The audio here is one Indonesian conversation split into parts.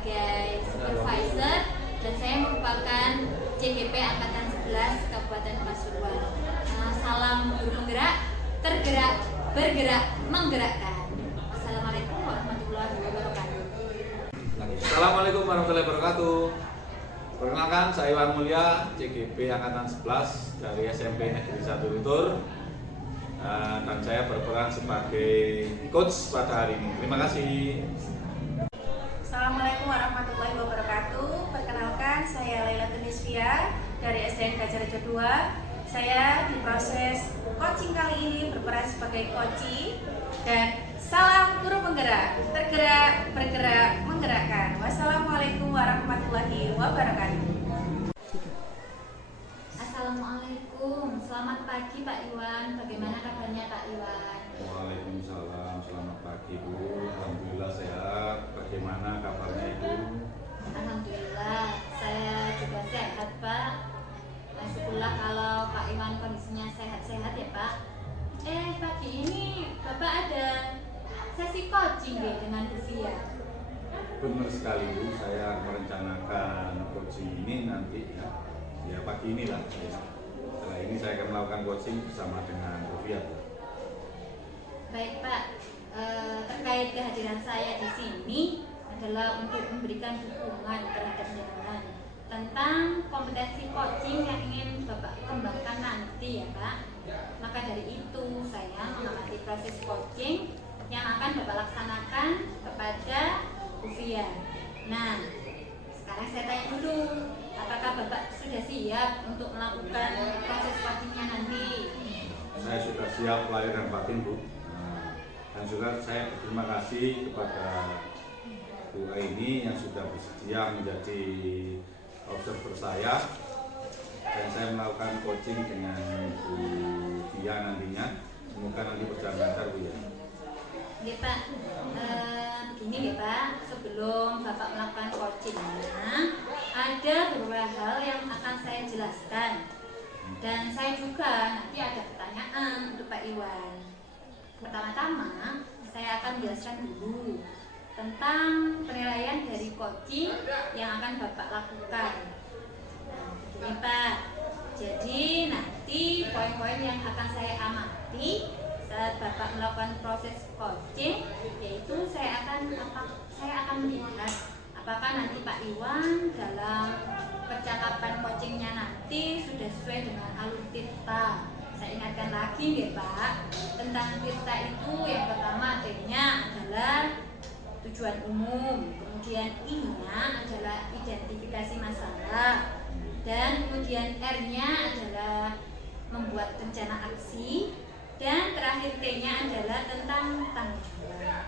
sebagai supervisor dan saya merupakan CGP Angkatan 11 Kabupaten Pasuruan. Salam guru penggerak, tergerak, bergerak, menggerakkan. Assalamualaikum warahmatullahi wabarakatuh. Assalamualaikum warahmatullahi wabarakatuh. Perkenalkan, saya Iwan Mulya, CGP Angkatan 11 dari SMP Negeri 1 Lutur, dan saya berperan sebagai coach pada hari ini. Terima kasih. Assalamualaikum warahmatullahi wabarakatuh. Perkenalkan, saya Laila Tunisvia dari SDN Gajah 2. Saya di proses coaching kali ini berperan sebagai coach dan salam guru penggerak, tergerak, bergerak, menggerakkan. Wassalamualaikum warahmatullahi wabarakatuh. Assalamualaikum, selamat pagi Pak Iwan. Bagaimana kabarnya Pak Iwan? Waalaikumsalam, selamat pagi Bu. Alhamdulillah sehat. Bagaimana kabarnya Ibu? Alhamdulillah, saya juga sehat Pak. Syukurlah kalau Pak Iwan kondisinya sehat-sehat ya Pak. Pagi ini Bapak ada sesi coaching deh dengan Bu Fia. Benar sekali Bu, saya merencanakan coaching ini nanti ya pagi inilah. Setelah ini saya akan melakukan coaching bersama dengan Bu Fia. Baik Pak, terkait kehadiran saya di sini adalah untuk memberikan dukungan terhadap jenengan tentang kompetensi coaching yang ingin Bapak kembangkan nanti ya Pak. Maka dari itu saya mengamati proses coaching yang akan Bapak laksanakan kepada Bu Fia. Nah, sekarang saya tanya dulu, apakah Bapak sudah siap untuk melakukan proses coachingnya nanti? Saya sudah siap lahir dan batin Bu. Dan juga saya berterima kasih kepada Bu Aini yang sudah bersedia menjadi observer saya, dan saya melakukan coaching dengan Bu Fia nantinya. Semoga nanti berjalan lancar Bu ya. Oke Pak, begini nih Pak, sebelum Bapak melakukan coachingnya ada beberapa hal yang akan saya jelaskan, dan saya juga nanti ada pertanyaan untuk Pak Iwan. Pertama-tama saya akan menjelaskan dulu tentang penilaian dari coaching yang akan Bapak lakukan. Nah, begini Pak, jadi nanti poin-poin yang akan saya amati saat Bapak melakukan proses coaching, yaitu saya akan melihat apakah nanti Pak Iwan dalam percakapan coachingnya nanti sudah sesuai dengan alur tirta. Saya ingatkan lagi ya Pak, tentang tirta itu yang pertama T-nya adalah tujuan umum, kemudian I-nya adalah identifikasi masalah, dan kemudian R-nya adalah membuat rencana aksi, dan terakhir T-nya adalah tentang tanggung jawab.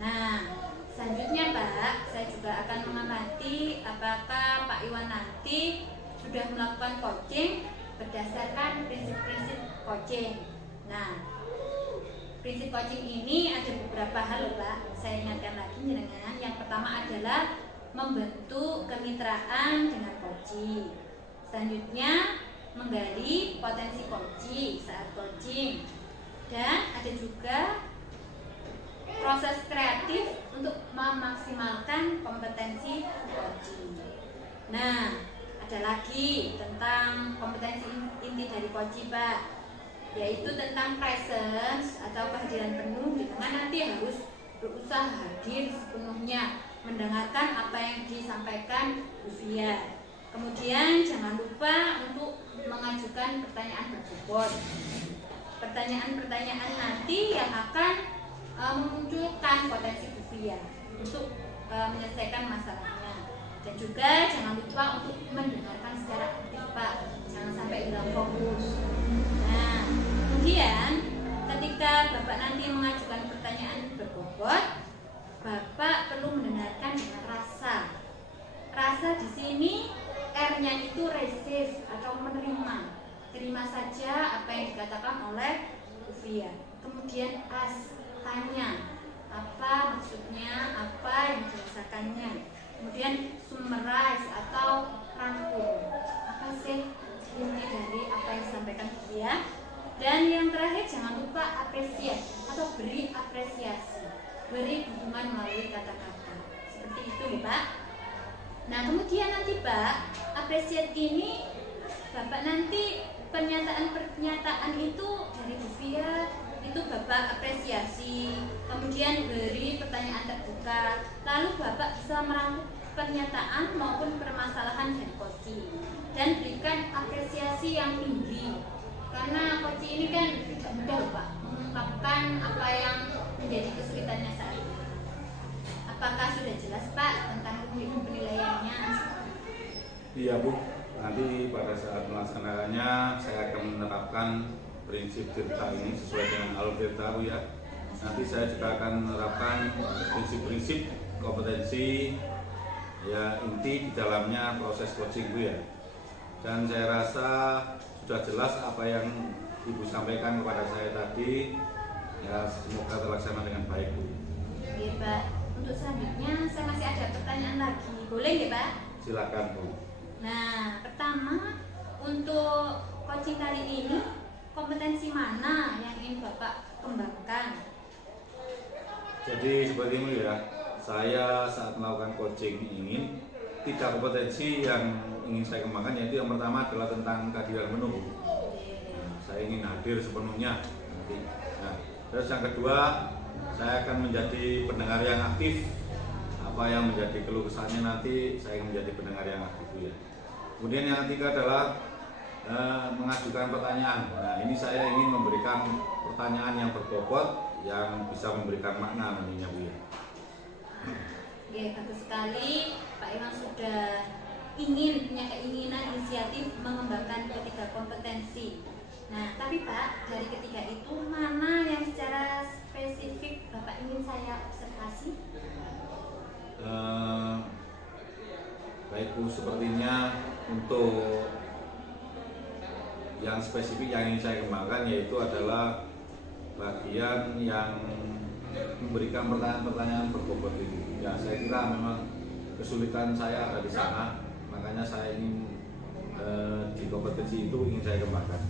Nah, selanjutnya Pak, saya juga akan mengamati apakah Pak Iwan nanti sudah melakukan coaching berdasarkan prinsip-prinsip coaching. Nah, prinsip coaching ini ada beberapa hal Pak. Saya ingatkan lagi jenengan. Yang pertama adalah membentuk kemitraan dengan coaching. Selanjutnya menggali potensi coaching saat coaching, dan ada juga proses kreatif untuk memaksimalkan kompetensi coaching. Nah, ada lagi tentang kompetensi inti dari coaching Pak, yaitu tentang presence atau kehadiran penuh, di mana nanti harus berusaha hadir sepenuhnya mendengarkan apa yang disampaikan Bu Fia. Kemudian jangan lupa untuk mengajukan pertanyaan berbobot, pertanyaan-pertanyaan nanti yang akan memunculkan potensi Bu Fia untuk menyelesaikan masalahnya. Dan juga jangan lupa untuk mendengarkan secara aktif Pak, jangan sampai hilang fokus. Nah, kemudian ketika Bapak nanti mengajukan pertanyaan berbobot, Bapak perlu mendengarkan dengan rasa. Rasa di sini R-nya itu receive atau menerima. Terima saja apa yang dikatakan oleh Bu Fia. Kemudian ask, tanya, apa maksudnya, apa yang dirasakannya. Kemudian summarize atau rangkum, apa sih inti dari apa yang disampaikan Bu Fia. Dan yang terakhir jangan lupa appreciate atau beri apresiasi, beri dukungan melalui kata-kata. Seperti seperti itu ya Pak. Nah kemudian nanti Pak, apresiat ini Bapak nanti pernyataan itu dari Bu Fia itu Bapak apresiasi, kemudian beri pertanyaan terbuka, lalu Bapak bisa merangkum pernyataan maupun permasalahan dari coaching dan berikan apresiasi yang tinggi, karena coaching ini kan tidak mudah loh Pak mengungkapkan apa yang menjadi kesulitannya saat ini. Apakah sudah jelas Pak tentang penilaiannya? Iya Bu, nanti pada saat melaksanakannya saya akan menerapkan prinsip cerita ini sesuai dengan alur cerita Bu ya. Nanti saya juga akan menerapkan prinsip-prinsip kompetensi ya, inti di dalamnya proses coaching Bu ya. Dan saya rasa sudah jelas apa yang Ibu sampaikan kepada saya tadi ya, semoga terlaksana dengan baik Bu. Iya Pak, untuk selanjutnya saya masih ada pertanyaan lagi, boleh ya Pak? Silakan Bu. Nah, pertama untuk coaching kali ini kompetensi mana yang ingin Bapak kembangkan? Jadi seperti ini ya, saya saat melakukan coaching ingin 3 kompetensi yang ingin saya kembangkan, yaitu yang pertama adalah tentang kehadiran menu. Saya ingin hadir sepenuhnya nanti. Nah, terus yang kedua, saya akan menjadi pendengar yang aktif. Apa yang menjadi keluh kesahnya nanti saya ingin menjadi pendengar yang aktif ya. Kemudian yang ketiga adalah mengajukan pertanyaan. Nah, ini saya ingin memberikan pertanyaan yang berbobot yang bisa memberikan makna nantinya Bu ya. Oke, bagus sekali Pak Iwan sudah punya keinginan inisiatif mengembangkan ketiga kompetensi. Nah, tapi Pak, dari ketiga itu mana yang secara spesifik Bapak ingin saya observasi? Baik Bu, sepertinya untuk yang spesifik yang ingin saya kembangkan yaitu adalah bagian yang memberikan pertanyaan-pertanyaan berbobot itu. Ya, saya kira memang kesulitan saya ada di sana, makanya saya ingin di kompetensi itu ingin saya kembangkan.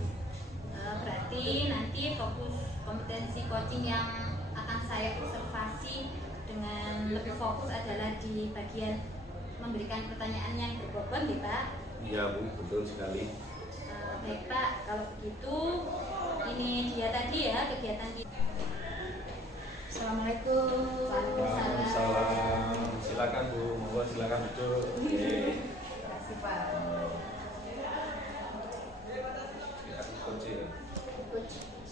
Berarti nanti fokus kompetensi coaching yang akan saya observasi dengan lebih fokus adalah di bagian memberikan pertanyaan yang berbobot ya Pak? Iya Bu, betul sekali. Baik Pak, kalau begitu ini dia tadi ya kegiatan kita. Assalamualaikum. Waalaikumsalam. Silakan Bu, monggo silakan duduk. Terima kasih Pak.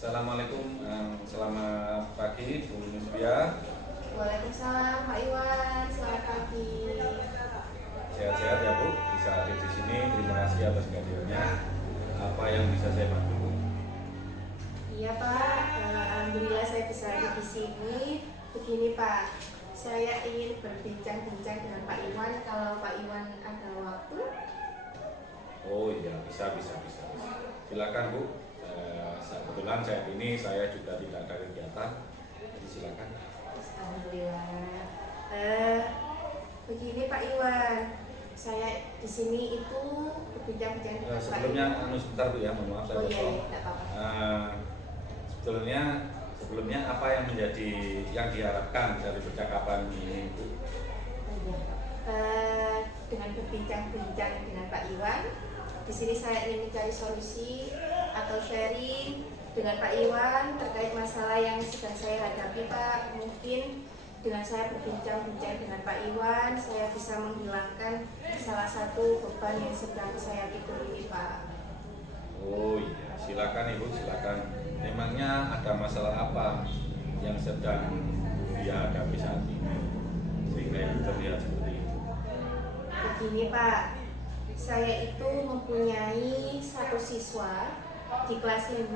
Assalamualaikum, selamat pagi Bu Nisbia. Waalaikumsalam Pak Iwan, selamat pagi. Sehat-sehat ya Bu, bisa hadir di sini. Terima kasih atas kehadirannya. Apa yang bisa saya bantu Bu? Iya Pak, alhamdulillah saya bisa hadir di sini. Begini Pak, saya ingin berbincang-bincang dengan Pak Iwan. Kalau Pak Iwan ada waktu. Oh iya, bisa. Silakan Bu. Kebetulan saat ini saya juga tidak ada kegiatan, jadi silakan. Alhamdulillah. Begini Pak Iwan, saya di sini itu berbincang-bincang dengan Pak Sebelumnya, Iwan. sebentar Bu ya, mohon maaf saya Oh iya, potong. tidak apa-apa. Sebelumnya apa yang menjadi yang diharapkan dari percakapan ini Bu? Dengan berbincang-bincang dengan Pak Iwan, di sini saya ingin mencari solusi atau sharing dengan Pak Iwan terkait masalah yang sedang saya hadapi Pak. Mungkin dengan saya berbincang-bincang dengan Pak Iwan, saya bisa menghilangkan salah satu beban yang sedang saya pikul ini Pak. Oh iya, silakan Ibu, silakan. Memangnya ada masalah apa yang sedang dia hadapi saat ini sehingga Ibu terlihat seperti itu? Begini Pak, saya itu mempunyai satu siswa di kelas 5,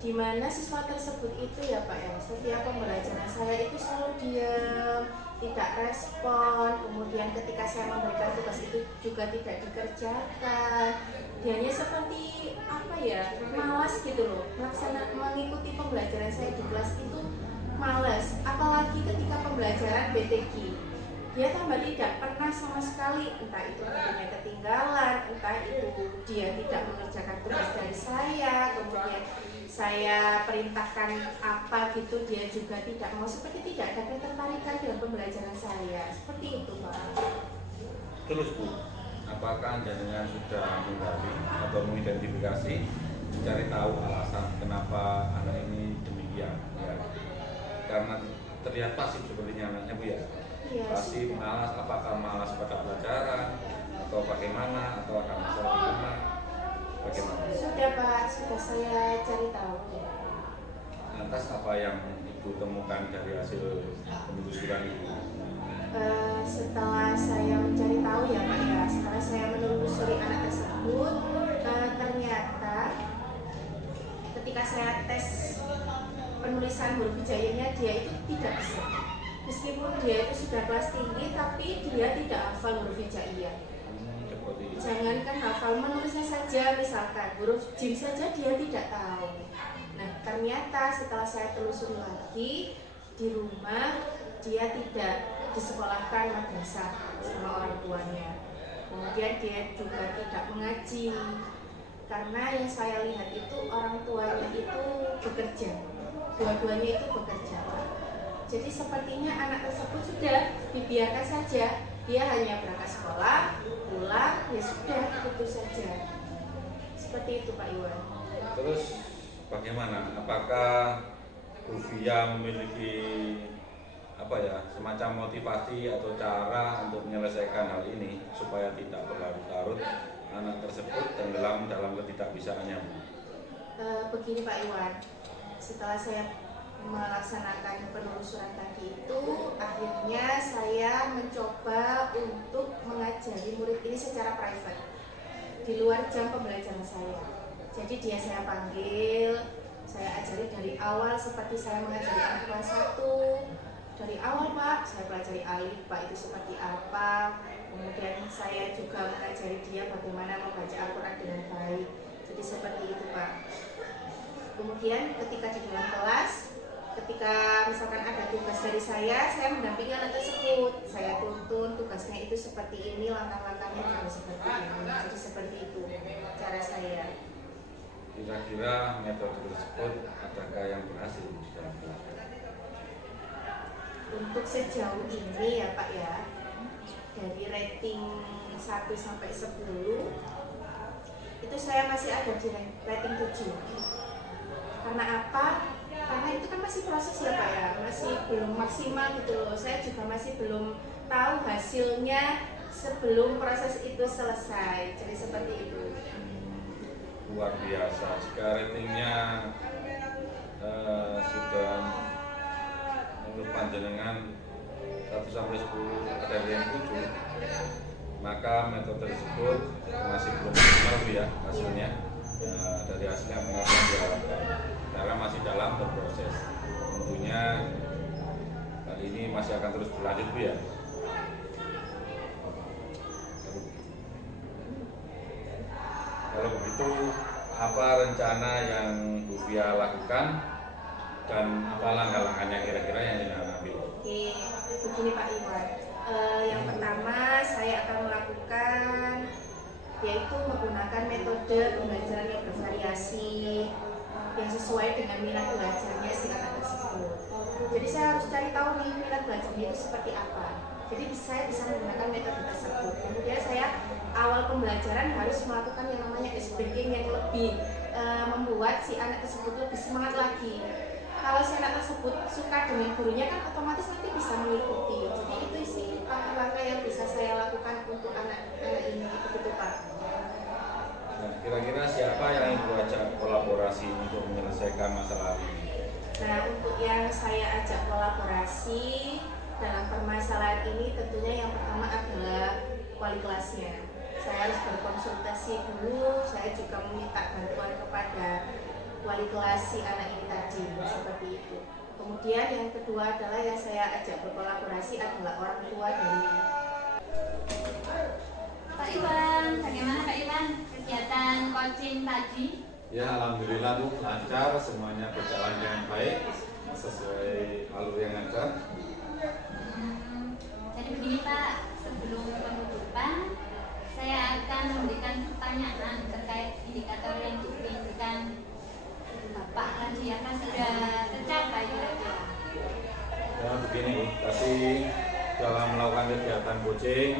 di mana siswa tersebut itu ya Pak ya, setiap pembelajaran saya itu selalu diam, tidak respon, kemudian ketika saya memberikan tugas itu juga tidak dikerjakan. Dianya seperti apa ya, malas gitu loh, mengikuti pembelajaran saya di kelas itu malas, apalagi ketika pembelajaran BTG. Dia tambah tidak pernah sama sekali, entah itu bukunya ketinggalan, entah itu dia tidak mengerjakan tugas dari saya, kemudian saya perintahkan apa gitu dia juga tidak mau, seperti tidak ada ketertarikan dengan pembelajaran saya, seperti itu Pak. Terus Bu, apakah jenengan sudah menggali atau mengidentifikasi, mencari tahu alasan kenapa anak ini demikian? Ya, karena terlihat pasif sepertinya anaknya Bu ya. Iya, Pasif, sudah. malas, apakah malas pada pelajaran atau bagaimana, atau akan masalah di rumah, bagaimana? Sudah Pak, sudah saya cari tahu. Lantas apa yang Ibu temukan dari hasil penelusuran Ibu? Setelah saya mencari tahu ya Pak ya, setelah saya menelusuri anak tersebut, ternyata ketika saya tes penulisan huruf hijaiyahnya dia itu tidak bisa. Meskipun dia itu sudah kelas tinggi, tapi dia tidak hafal huruf hijaiyah. Seperti itu. Jangankan hafal, menulisnya saja, misalkan huruf jim saja dia tidak tahu. Nah, ternyata setelah saya telusuri lagi di rumah, dia tidak disekolahkan madrasah sama orang tuanya. Kemudian dia juga tidak mengaji, karena yang saya lihat itu orang tuanya itu bekerja, dua-duanya itu bekerja. Jadi sepertinya anak tersebut sudah dibiarkan saja, dia hanya berangkat sekolah, pulang, ya sudah, itu saja. Seperti itu Pak Iwan. Terus bagaimana? Apakah Rufia memiliki semacam motivasi atau cara untuk menyelesaikan hal ini supaya tidak berlarut-larut anak tersebut tenggelam dalam ketidakbisaannya? Begini Pak Iwan, setelah saya melaksanakan penelusuran tadi itu, akhirnya saya mencoba untuk mengajari murid ini secara private di luar jam pembelajaran saya. Jadi dia saya panggil, saya ajari dari awal seperti saya mengajari anak kelas 1. Dari awal Pak, saya pelajari alif Pak itu seperti apa. Kemudian saya juga mengajari dia bagaimana membaca Al-Quran dengan baik. Jadi seperti itu Pak. Kemudian ketika di dalam kelas, ketika misalkan ada tugas dari saya mendampingi anak tersebut. Saya tuntun tugasnya itu seperti ini, langkah-langkahnya juga seperti ini. Jadi seperti itu cara saya. Kira-kira metode tersebut adakah yang berhasil di dalam kelas? Untuk sejauh ini ya Pak ya, dari rating 1 sampai 10 itu saya masih ada di rating 7. Karena apa? Karena itu kan masih proses ya Pak ya, masih belum maksimal gitu loh. Saya juga masih belum tahu hasilnya sebelum proses itu selesai. Jadi seperti itu. Luar biasa. Jika ratingnya sudah menurut panjenengan 1 sampai 10 ada yang 7, maka metode tersebut masih belum maksimal ya hasilnya. Ya, dari hasilnya mengatakan diharapkan karena masih dalam berproses. Tentunya hal ini masih akan terus berlanjut Bu ya. Kalau begitu, apa rencana yang Bu Fia lakukan dan apa langkah-langkahnya kira-kira yang diambil? Oke, begini Pak Iwan. Yang pertama saya akan melakukan yaitu menggunakan metode pembelajaran yang bervariasi yang sesuai dengan minat belajarnya si anak tersebut. Jadi saya harus cari tahu nih minat belajarnya itu seperti apa. Jadi saya bisa menggunakan metode tersebut. Kemudian saya awal pembelajaran harus melakukan yang namanya ice breaking yang lebih membuat si anak tersebut lebih semangat lagi. Kalau si anak tersebut suka dengan gurunya kan otomatis nanti bisa mengikuti. Jadi itu sih langkah-langkah yang bisa saya lakukan untuk anak-anak ini, begitu Pak. Nah, kira-kira siapa yang Ibu ajak kolaborasi untuk menyelesaikan masalah ini? Nah, untuk yang saya ajak kolaborasi dalam permasalahan ini tentunya yang pertama adalah wali kelasnya. Saya harus berkonsultasi dulu, saya juga meminta bantuan kepada wali kelas si anak ini tadi, seperti itu. Kemudian yang kedua adalah yang saya ajak berkolaborasi adalah orang tua dari Pak Iwan, bagaimana Pak Iwan kegiatan coaching tadi? Ya, alhamdulillah Bu, lancar, semuanya berjalan dengan baik sesuai alur yang ada. Jadi begini Pak, sebelum penutupan saya akan memberikan pertanyaan terkait indikator yang diberikan Bapak begini Bu, tapi dalam melakukan kegiatan coaching,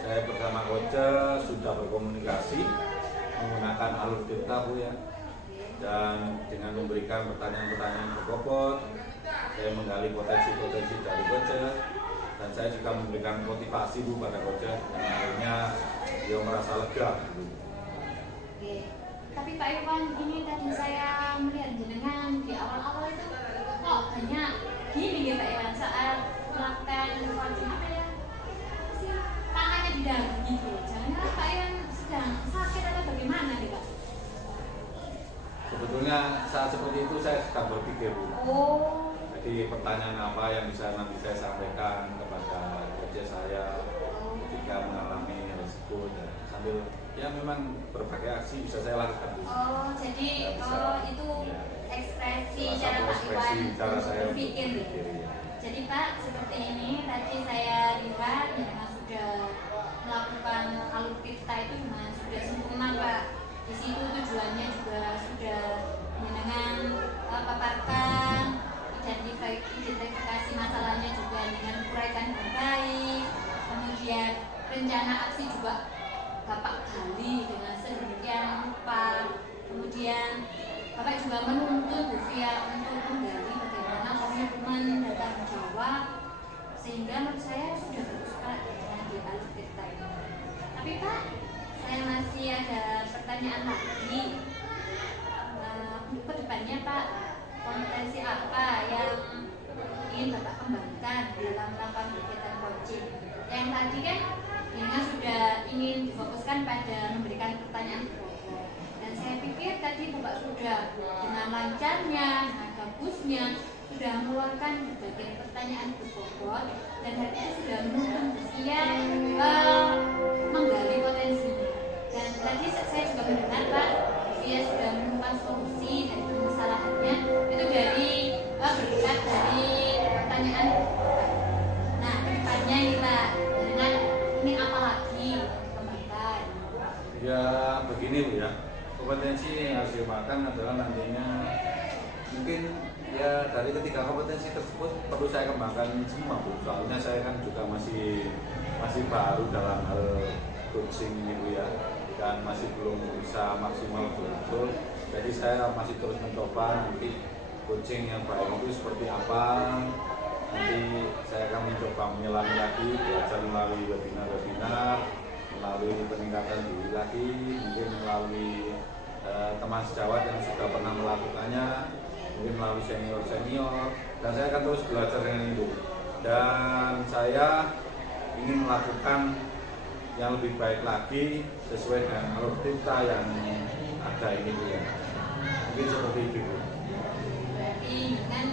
saya bersama coach sudah berkomunikasi menggunakan alur tirta Bu ya, dan dengan memberikan pertanyaan-pertanyaan berbobot, saya menggali potensi-potensi dari coach, dan saya juga memberikan motivasi Bu pada coach, dan akhirnya dia merasa lega Bu. Oke. Tapi Pak Iwan, ini tadi saya melihat jenengan di awal-awal itu kok banyak gini ya Pak Iwan saat melakukan coaching apa ya? Apa sih? Tangannya di dagu gitu. Jangan-jangan Pak Iwan sedang sakit atau bagaimana nih Pak? Sebetulnya saat seperti itu saya sedang berpikir Bu. Oh. Jadi pertanyaan apa yang bisa nanti saya sampaikan kepada coach saya ketika mengalami resiko, dan sambil ya memang berbagai aksi bisa saya lakukan Bu. Oh, jadi itu Ya. ekspresi Salah cara satu Pak ekspresi Iwan cara saya untuk berpikir nih. berpikir, ya. Jadi Pak, seperti ini tadi saya lihat memang sudah melakukan alur tirta itu memang sudah sempurna Pak. Di situ tujuannya juga sudah dengan paparkan, identifikasi masalahnya juga dengan uraikan dengan baik, kemudian rencana aksi juga Bapak gali dengan sedemikian rupa, kemudian Bapak juga menuntun Bu Fia untuk menggali bagaimana komitmen dan tanggung jawab, sehingga menurut saya sudah bagus Pak dengan di alur tirta ini. Tapi Pak, saya masih ada pertanyaan lagi. Untuk kedepannya Pak, kompetensi apa yang ingin Bapak kembangkan dalam melakukan kegiatan coaching? Yang tadi kan dengan sudah ingin difokuskan pada memberikan pertanyaan pokok, dan saya pikir tadi Bapak sudah dengan lancarnya, dengan bagusnya sudah mengeluarkan berbagai pertanyaan berbobot, dan hal itu sudah menuntun dia menggali potensinya. Dan tadi saya juga mendengar Pak, dia sudah menemukan solusi dari permasalahannya itu dari berkat dari pertanyaan. Nah, kedepannya ini Pak, dengan ini apa lagi kembangkan? Ya begini Bu ya, kompetensi yang harus dimakan adalah nantinya mungkin ya dari ketiga kompetensi tersebut perlu saya kembangkan semua Bu. Soalnya saya kan juga masih baru dalam hal coaching ini Bu ya, dan masih belum bisa maksimal betul-betul. Jadi saya masih terus mencoba nanti coaching yang baik itu seperti apa. Nanti saya akan mencoba menyelami lagi, belajar melalui webinar-webinar, melalui peningkatan diri lagi, mungkin melalui teman sejawat yang sudah pernah melakukannya, mungkin melalui senior-senior, dan saya akan terus belajar dengan itu. Dan saya ingin melakukan yang lebih baik lagi sesuai dengan alur tirta yang ada ini Bu ya. Mungkin seperti itu Bu. Berarti dengan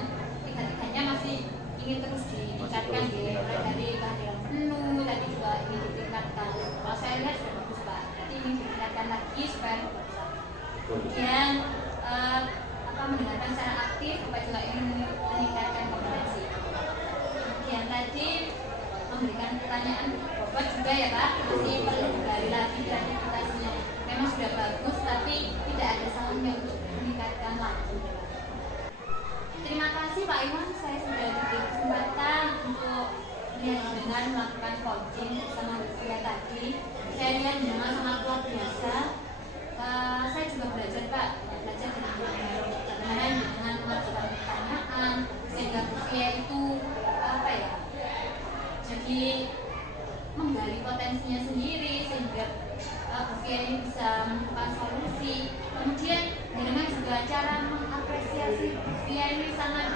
tiga-tiganya masih ingin terus ditingkatkan ya, mulai dari kehadiran menu tadi juga ingin ditingkatkan. Kalau saya lihat sudah bagus Pak, nanti ingin ditingkatkan lagi supaya lebih bagus. Kemudian mendengarkan secara aktif, Bapak juga ingin meningkatkan kompetensi. Kemudian tadi memberikan pertanyaan Bapak juga ya Pak, masih perlu digali lagi kreativitasnya. Memang sudah bagus, tapi tidak ada salahnya untuk meningkatkan lagi. Terima kasih Pak Iwan, saya sudah diberi kesempatan untuk melihat dengan melakukan coaching bersama Lucia tadi. Saya lihat dengan sangat luar biasa. Saya juga belajar Pak, belajar bagaimana dengan mengajukan pertanyaan sehingga Lucia itu jadi menggali potensinya sendiri sehingga Lucia ini bisa menemukan solusi. Kemudian dengan juga cara mengapresiasi Lucia ini sangat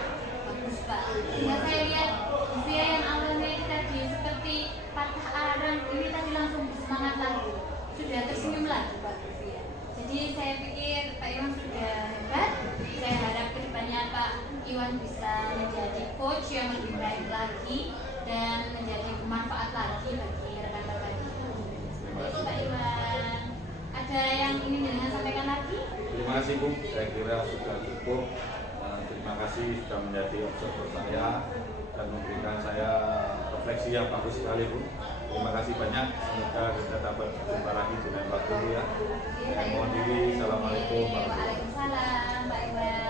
bagus Pak. Sehingga saya lihat Lucia yang awalnya ini tadi seperti patah arang, ini tadi langsung bersemangat lagi, sudah tersenyum lagi Pak Lucia. Jadi saya pikir Pak Iwan sudah hebat. Saya harap kedepannya Pak Iwan bisa menjadi coach yang lebih baik lagi dan menjadi bermanfaat lagi bagi rekan-rekan. Itu Pak Iwan. Ada yang ingin dengan sampaikan lagi? Terima kasih Bu, saya kira sudah cukup. Terima kasih sudah menjadi observer saya dan memberikan saya refleksi yang bagus sekali Bu. Terima kasih banyak, semoga kita dapat berjumpa lagi di lain waktu ya. Saya mohon diri, Assalamualaikum warahmatullahi wabarakatuh. Waalaikumsalam Pak Iwan.